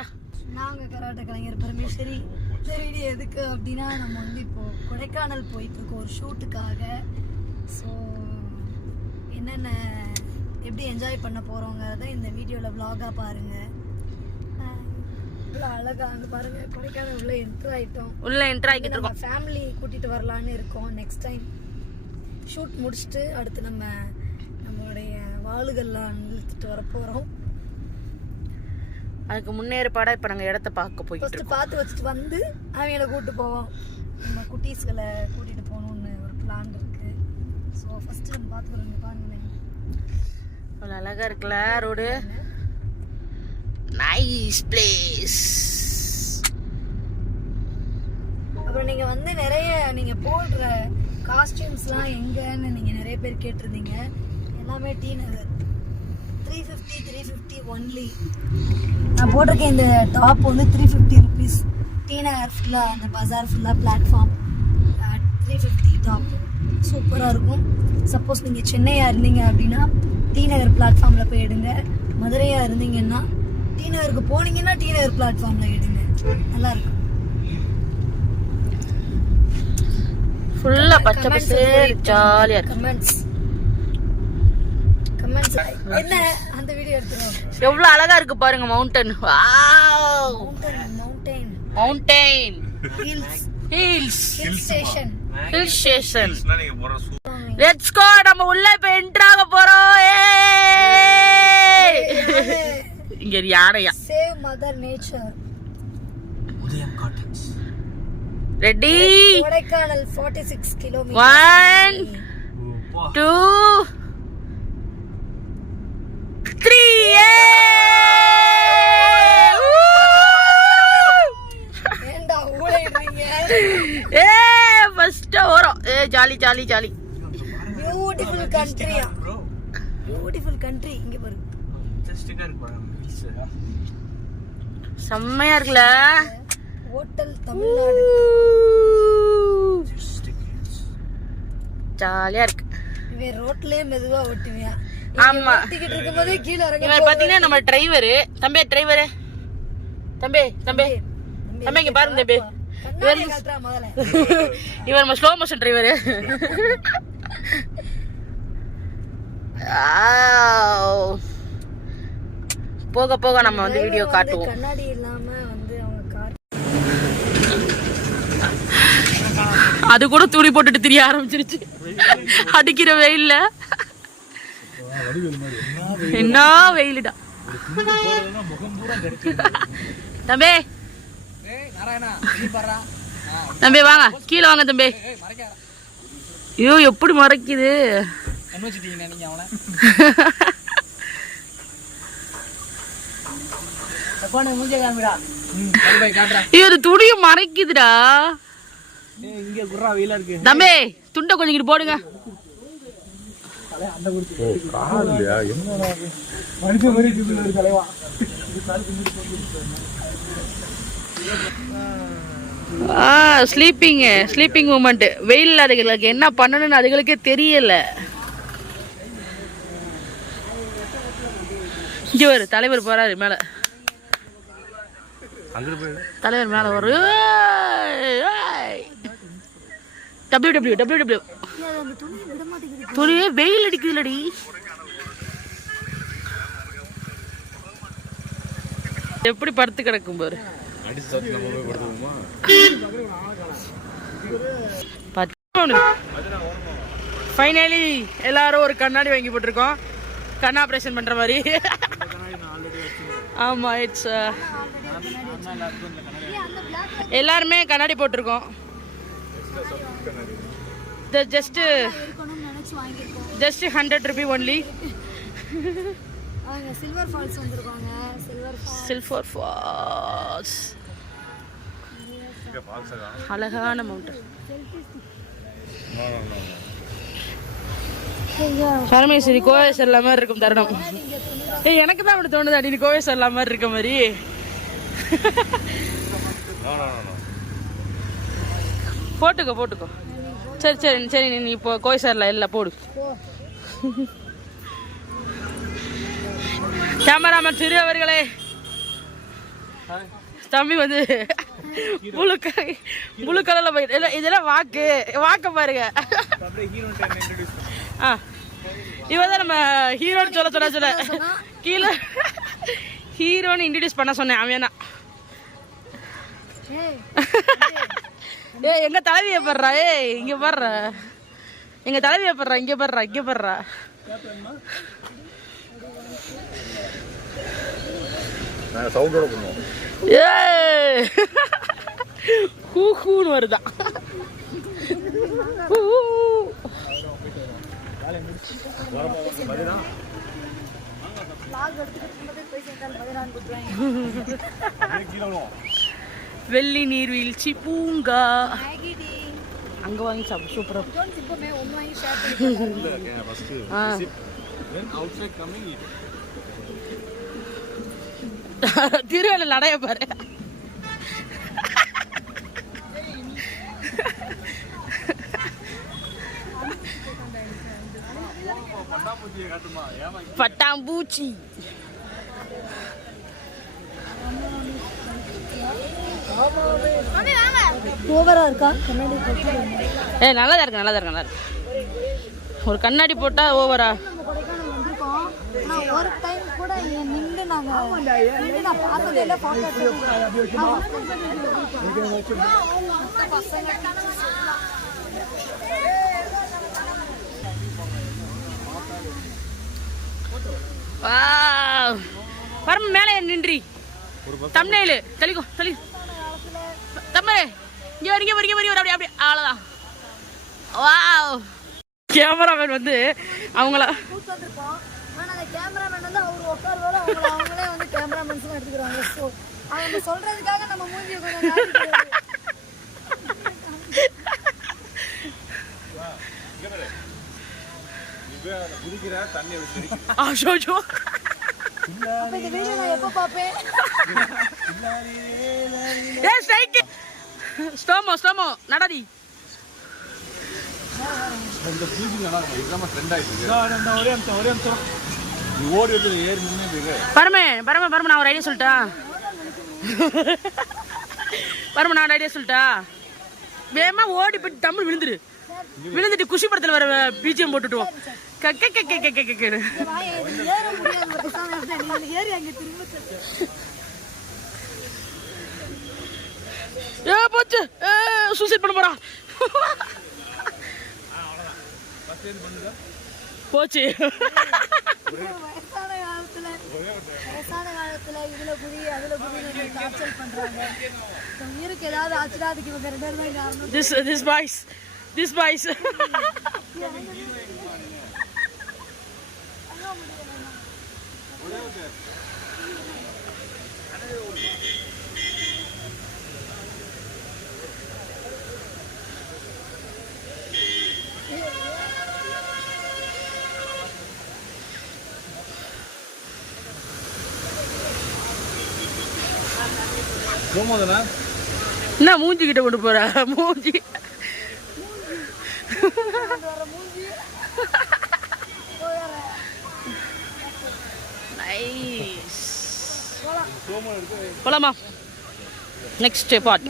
தான்? நாங்க கராட்டே கலைஞர் பரமேஸ்வரி. இந்த வீடியோ எதுக்கு அப்படின்னா நம்ம வந்து இப்போ கொடைக்கானல் போயிட்டு இருக்கோம் ஒரு ஷூட்டுக்காக. ஸோ என்னென்ன எப்படி என்ஜாய் பண்ண போறோங்கிறத இந்த வீடியோல vlog-ஆ பாருங்க. அஹ் இவ்வளோ அழகா அங்க பாருங்க கொடைக்கானல் உள்ள என்ட்ரு ஆயிட்டோம். உள்ள என்டர் ஆகிட்டு இருக்கோம். ஃபேமிலி கூட்டிட்டு வரலான்னு இருக்கோம். நெக்ஸ்ட் டைம் ஷூட் முடிச்சுட்டு அடுத்து நம்ம நம்மளுடைய வாளுகள்லாம் நிறுத்திட்டு வர அதுக்கு முன்னேற்பாடா இப்ப நாங்க இடத்த பார்க்க போய்கிட்டு ஃபர்ஸ்ட் பார்த்து வச்சுட்டு வந்து அவங்கள கூட்டு போவோம். நம்ம குட்டீஸ்களை கூட்டிட்டு போகணும்னு ஒரு பிளான் இருக்கு. ஸோ ஃபர்ஸ்ட் நம்ம பார்த்துக்கிறோம் பாருங்க. அவ்வளவு அழகா இருக்குல்ல ரோடு? நைஸ் பிளேஸ் அப்புறம் நீங்க வந்து நிறைய நீங்க போடுற காஸ்டியூம்ஸ்லாம் எங்கன்னு நீங்க நிறைய பேர் கேட்டிருந்தீங்க. எல்லாமே T Nagar three fifty three fifty only நான் போட்டிருக்கேன் இந்த டாப் வந்து three fifty rupees T Nagar ஃபுல்லாக அந்த பஜார் ஃபுல்லாக பிளாட்ஃபார்ம் த்ரீ ஃபிஃப்டி டாப் சூப்பராக இருக்கும். சப்போஸ் நீங்கள் சென்னையாக இருந்தீங்க அப்படின்னா டி நகர் பிளாட்ஃபார்மில் போய் எடுங்க. மதுரையாக இருந்தீங்கன்னா டி நகருக்கு போனீங்கன்னா டி நகர் பிளாட்ஃபார்மில் எடுங்க. நல்லா இருக்கும். ஃபுல்லா பச்சை பசேல் ஜாலியா இருக்கு. கமெண்ட்ஸ் கமெண்ட்ஸ் என்ன? அந்த வீடியோ எவ்வளவு அழகா இருக்கு பாருங்க mountain wow mountain mountain hill station hill station let's go நம்ம உள்ள இப்ப என்டர் ஆக போறோம். இங்க யானையா mother nature ready Kodaikanal 46 kilometre 1 2 மோடியே a first jolly jolly jolly beautiful கண்ட்ரியா beautiful country இங்க பாருங்க செம்மையா இருக்குல்ல? ஹோட்டல் தமிழ்நாடு ஜாலியா இருக்கு. இவன் ரோட்லயே மெதுவா ஓட்டுவியா ஆமா. இருக்கும்போதே கீழே இறங்க இவர் பாத்தீங்கன்னா நம்ம டிரைவரு தம்பி டிரைவரு தம்பி தம்பி. தம்பி இங்க பாருங்க தம்பி. முதல்ல. இவர் நம்ம ஸ்லோ மோஷன் டிரைவரு போக போக நம்ம வந்து வீடியோ காட்டுவோம். கண்ணாடி இல்லாம வந்து அவங்க கார் அது கூட துணி போட்டுட்டு திரிய ஆரம்பிச்சிருச்சு. அடிக்கிற வெயில்ல. என்ன வெயிலுடா. தம்பி. தம்பி வாங்க கீழே வாங்க தம்பி. ஐயோ எப்படி மறைக்குது? அது துணிய மறைக்குதுடா. தம்பி துண்டை கொஞ்சம் ஆ ஸ்லீப்பிங் ஸ்லீப்பிங் மூமெண்ட் வெயில் அதுகளுக்கு என்ன பண்ணணும்னு அதுகளுக்கே தெரியல. இங்க ஒரு தலைவர் போறாரு மேல. தலைவர் மேல ஒரு டபிள்யூ டபிள்யூ டபிள்யூ டபிள்யூ துணி வெயில் அடிக்குதுலடி. எப்படி படுத்து கிடக்கும் பாரு. ஃபைனலி எல்லாரும் ஒரு கண்ணாடி வாங்கி போட்டிருக்கோம். கண் ஆப்ரேஷன் பண்ற மாதிரி. ஆமா இட்ஸ் uh, எல்லாருமே கண்ணாடி போட்டிருக்கோம். ஜஸ்ட் நினைச்சு வாங்கியிருக்கோம். Just hundred rupee only silver falls வந்திருக்காங்க. சில்வர் ஃபால்ஸ் சில்ஃபர் ஃபால்ஸ் அழகான மவுண்டன் பரமேஸ்வரி கோவேஸ்வரில் மாதிரி இருக்கும் தருணம். ஏய் எனக்கு தான் அப்படி தோணுது அடி கோவேஸ்வரில் மாதிரி இருக்க மாதிரி. போட்டுக்கோ போட்டுக்கோ. சரி சரி சரி நீ இப்போ கோவேஸ்வரில் இல்லை போடு. கேமராமேன் சிறு அவர்களே. தம்பி வந்து முழு புழு கலரில் போயிட்டு இதெல்லாம் வாக்கு வாக்க பாருங்க. ஆ இவன் தான் நம்ம ஹீரோன்னு சொல்ல சொல்ல சொல்ல. கீழே ஹீரோன்னு இன்ட்ரடியூஸ் பண்ண சொன்னேன் அவன் தான். ஏய் ஏய் எங்க தலைவியை படுறா ஏய் இங்க பாடுற எங்க தலைவியை படுறா இங்க பாடுறா இங்க பாடுறா நாங்கள் சவுண்டோட பண்ணுவோம் ஏய் ஹூ ஹூன்னு வருதான் ஹூ, ஹூ. லாக் இருக்கும்போதே போய் கீழே விழுவோம். வெள்ளி நீர்வீழ்ச்சி பூங்கா அங்க வாங்கி சாப்பிடு சூப்பரா திருவேல நடைய பாரு. பட்டாம்பூச்சி. ஓவரா இருக்கா கண்ணாடி ஏ நல்லதா இருக்கு நல்லதா இருக்கு நல்லா இருக்கு. ஒரு கண்ணாடி போட்டா ஓவரா ஒரு டைம் கூட நின்று. நாங்கள் நான் பார்த்ததே இல்லை பரம மேலே நின்றி தம்னையிலு தெளிக்கோ. தெளி தம்மே இங்க வர இங்க வர இங்க வர இங்க வர அப்படியே அப்படியே அவ்வளோதான் வாவ் கேமராமேன் வந்து அவங்கள கேமராமேன் வந்து அவர் உட்காருவாரு அவங்கள அவங்களே வந்து கேமராமேன்ஸ் எடுத்துக்கிறாங்க. ஸோ அவங்க சொல்றதுக்காக நம்ம மூஞ்சி கொஞ்சம் அப்படி ஆஷோஜோ அப்ப இந்த வீடியோ நான் எப்போ ஏ ஸ்லோமோ ஸ்லோமோ நடடி இந்த பீச்சிங் நல்லா இருக்கும் இதுதான் ட்ரெண்ட் ஆயிடுச்சு ஒரே அம்சம் ஒரே அம்சம் நீ ஓடி வந்து ஏறி நின்று பரமே பரம பரம நான் ஒரு ஐடியா சொல்லிட்டா பரம நான் ஒரு ஐடியா சொல்லிட்டா வேகமா ஓடி போய் தமிழ் விழுந்துரு விழுந்துட்டு குஷி படத்துல வர பிஜிஎம் போட்டுட்டுவோம் கக்க கக்க கக்க கக்க வாயை இது ஏற முடியாது ஒரு பேசாம இருந்தேன். நீ இந்த ஏறி அங்கே திரும்ப சொல்லு. ஏ போச்சு. ஏ சூசைட் பண்ண போறா. போச்சு. வயசான காலத்துல வயசான காலத்துல இதுல குடி அதுல குடி டார்ச்சர் பண்றாங்க உயிருக்கு ஏதாவது ஆச்சுடா அதுக்கு இவங்க ரெண்டு பேரும் தான் காரணம் this this boys this boys என்ன மூஞ்சி கிட்ட கொண்டு போற? மூஞ்சி. போலாமா? நெக்ஸ்ட் பார்ட்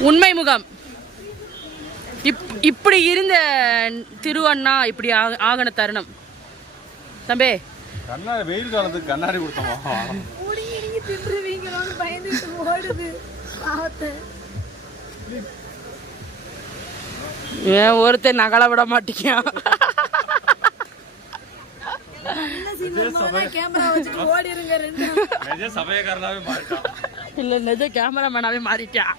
உண்மை முகம். இப்படி இருந்த திருவண்ணா இப்படி ஆக- ஆகன தருணம். தம்பி. கண்ணாடி வெயில் காலத்துக்கு கண்ணாடி கொடுத்தோமா. இவன் ஒருத்தன் நகல விட மாட்டேங்கான் இல்லை நிஜ கேமராமேனாவே மாறிட்டான்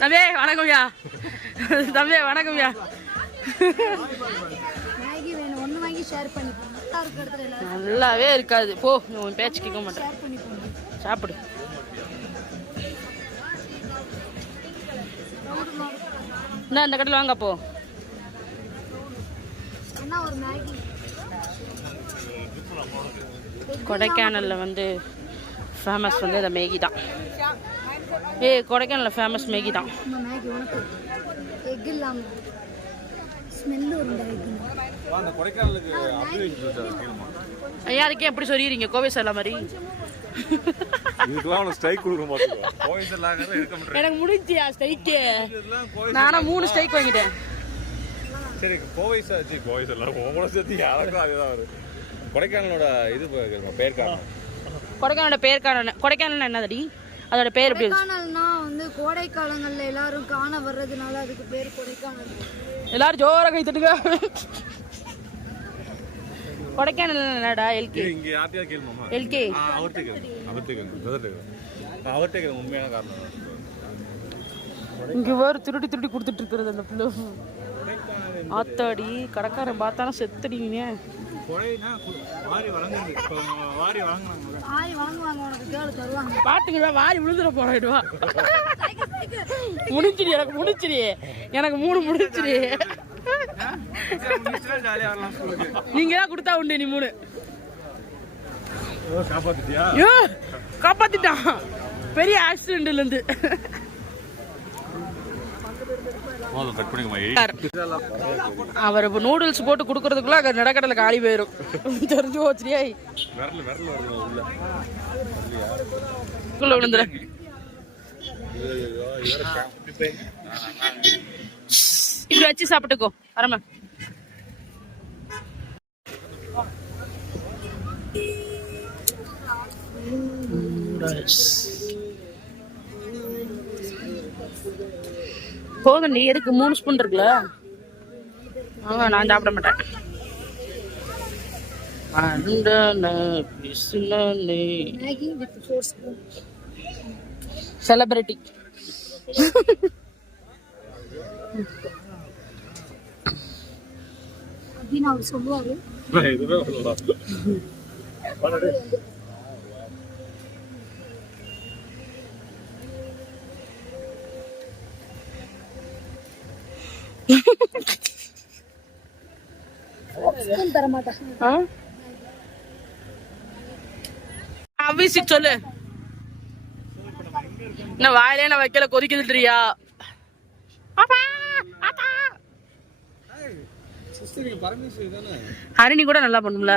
தம்பி வணக்கம்யா தம்பி வணக்கம்யா நல்லாவே இருக்காது. போ உன் பேச்சு கேட்க மாட்டேன் சாப்பிடு. என்ன இந்த கடையில் வாங்க போ. கொடைக்கானலில் வந்து ஃபேமஸ் வந்து இந்த மேகி தான் ஏய் கொடைக்கானலில் ஃபேமஸ் மேகி தான். நம்ம மேகி உனக்கு எக் இல்லாமல் ஸ்மெல்லு ஐயா அதுக்கே எப்படி சொல்லிடுறீங்க கோவை சாலா மாதிரி எனக்கு முடிஞ்சியா ஸ்டைக்கு நானா மூணு ஸ்டைக் வாங்கிட்டேன். சரி கோவை சார் கோவை எல்லாம் உங்களோட சேர்த்து யாருக்கும் அதுதான் வரும். கொடைக்கானலோட இது பே- பேர் காரணம். கொடைக்கானலோட பேர் காரணம் கொடைக்கானல் என்னதடி? அதோட பேர் எப்படி? கொடைக்கானல்னா வந்து கோடை காலங்கள்ல எல்லாரும் காண வர்றதுனால அதுக்கு பேர் கொடைக்கானல். எல்லாரும் ஜோரா கை தட்டுங்க. கொடைக்கானல் என்னடா எல்கே? இங்க யார்ட்டையா கேளுமாமா எல்கே. கேளுங்க கேளுங்க கேளுங்க அவர்கிட்ட கேளுங்க உண்மையான காரணம் இங்க வேறு திருடி திருடி கொடுத்துட்டு இருக்கிறது அந்த பிள்ளை. ஆத்தாடி கடைக்காரன் பார்த்தாலும் செத்துடிங்க கொடைனா வாரி வழங்குது. இப்போ வாரி வழங்கினாங்க ஆய் வாங்குவாங்க உனக்கு கேளு தருவாங்க. பாத்துங்களா வாரி விழுந்துட போறாயிடுவா. முடிச்சிடி எனக்கு முடிச்சிடி எனக்கு மூணு முடிச்சிடி நீங்க தான் கொடுத்தா உண்டு நீ மூணு. காப்பாத்திட்டியா? ஐயோ காப்பாத்திட்டான். பெரிய ஆக்சிடென்ட்ல இருந்து. பண்ணிக்கமா அவர் இப்போ நூடுல்ஸ் போட்டு கொடுக்கறதுக்குள்ள அங்கே நடக்கடல காலி போயிடும் தெரிஞ்சு போச்சுரியா விரல் விரல் வருது உள்ள. உள்ள விழுந்துற இப்படி வச்சு சாப்பிட்டுக்கோ. அரமா போதும் நீ எதுக்கு மூணு ஸ்பூன் இருக்குல்ல? ஆ நான் சாப்பிட மாட்டேன். செலிபிரிட்டி அப்படின்னு அவர் சொல்லுவாரு இதுவே சொல்லலாம் ஸ்பூன் தர மாட்டேன் அவிசி சொல்லு. என்ன வாயிலே நான் வைக்கல கொதிக்குதுன்றியா? ஹரிணி கூட நல்லா பண்ணும்ல.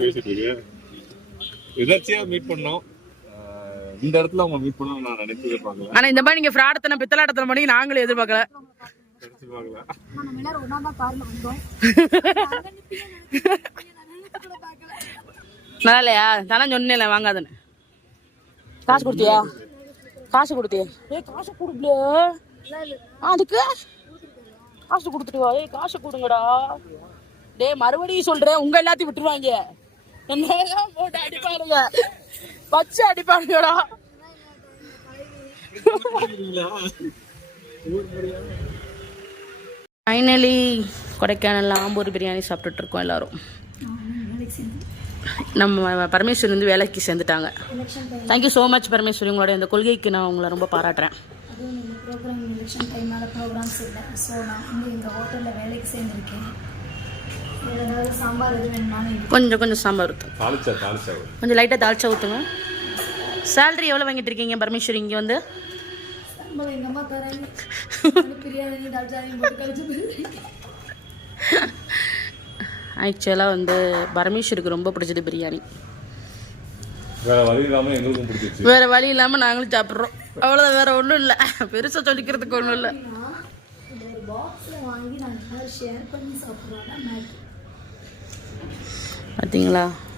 பேசிட்டு இருக்கேன் எதாச்சியா மீட் பண்ணோம். இந்த இடத்துல அவங்க மீட் பண்ண நான் நினைச்சதே பார்க்கல. ஆனா இந்த மாதிரி நீங்க ஃப்ராடத்தனம் பித்தலாட்டத்தனம் பண்ணி நாங்களும் எதிர்பார்க்கல. நல்லா இல்லையா? தானே சொன்னேன் வாங்காதுன்னு. காசு கொடுத்தியா? காசு கொடுத்தியா? ஏய் காசு கொடுக்கல அதுக்கு? காசு கொடுத்துட்டு வா. ஏய் காசு கொடுங்கடா. டேய் மறுபடியும் சொல்றேன். உங்க எல்லாத்தையும் விட்டுருவாங்க. என்னதான் போட்டு அடிப்பானுங்க. வச்சு அடிப்பானுங்கடா. ஃபைனலி கொடைக்கானல் ஆம்பூர் பிரியாணி சாப்பிட்டுட்டு இருக்கோம் எல்லாரும். நம்ம பரமேஸ்வரி வந்து வேலைக்கு சேர்ந்துட்டாங்க. Thank you so much Parameswari. உங்களோட இந்த கொள்கைக்கு நான் உங்களை ரொம்ப பாராட்டுறேன். ப்ரோக்ராம் எலெக்ஷன் டைம்னால ப்ரோக்ராம்ஸ் இல்லை ஸோ நான் வந்து இந்த ஹோட்டலில் வேலைக்கு சேர்ந்துருக்கேன் வேறு ஏதாவது சாம்பார் எது வேணும்னாலும் இருக்கு. கொஞ்சம் கொஞ்சம் சாம்பார் ஊற்றுங்க தாளிச்சா தாளிச்சா கொஞ்சம் லைட்டாக தால்ச்சா ஊற்றுங்க சேலரி எவ்வளோ வாங்கிட்டு இருக்கீங்க பரமேஸ்வரி இங்கே வந்து? ஆக்சுவலாக வந்து பரமேஸ்வருக்கு ரொம்ப பிடிச்சது பிரியாணி. வேற வழி இல்லாம எங்களுக்கும் பிடிச்சிச்சு வேறு வழி இல்லாமல் நாங்களும் சாப்பிட்றோம். அவ்வளோதான் வேறு ஒன்றும் இல்லை. பெருசாக சொல்லிக்கிறதுக்கு ஒன்றும் இல்லை. இந்த ஒரு பாக்ஸில்